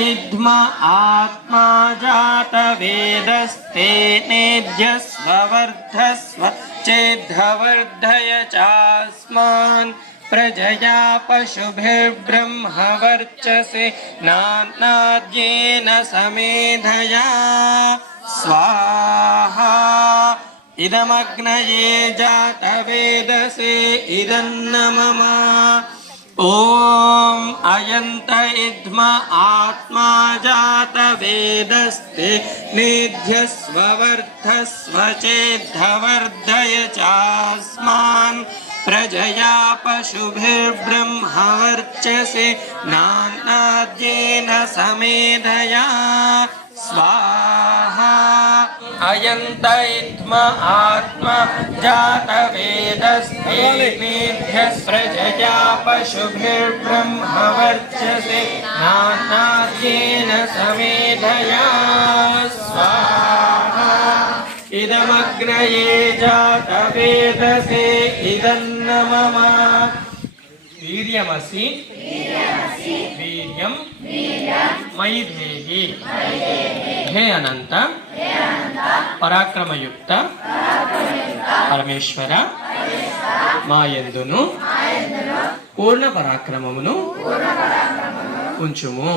इद्म आत्मा जातवेदस्तेनेभ्यस्व वर्धस्व चेद्धवर्धय चास्मान् प्रजया पशुभिर्ब्रह्मवर्चसे नानाद्येन समेधया स्वाहा इदमग्नये जातवेदसे इदन्न मम ओम अयंत इद्म आत्मा जातवेदस्ते निध्यस्व वर्धस्व चेद्धवर्धय चास्मान् प्रजया पशुभिर्ब्रह्मवर्चसे नानाद्येन समेधया स्वाहा अयंत इद्म आत्मा जातवेदस्ते निध्यस्व प्रजया पशुभिर्ब्रह्मवर्चसे नानाद्येन समेधया स्वाहा इदमग्नये जातवेदसे इदन्न मम वीर्यमसि वीर्यं मयि देहि हे अनंत पराक्रमयुक्त परमेश्वर మా యందును పూర్ణ పరాక్రమమును ఉంచుము.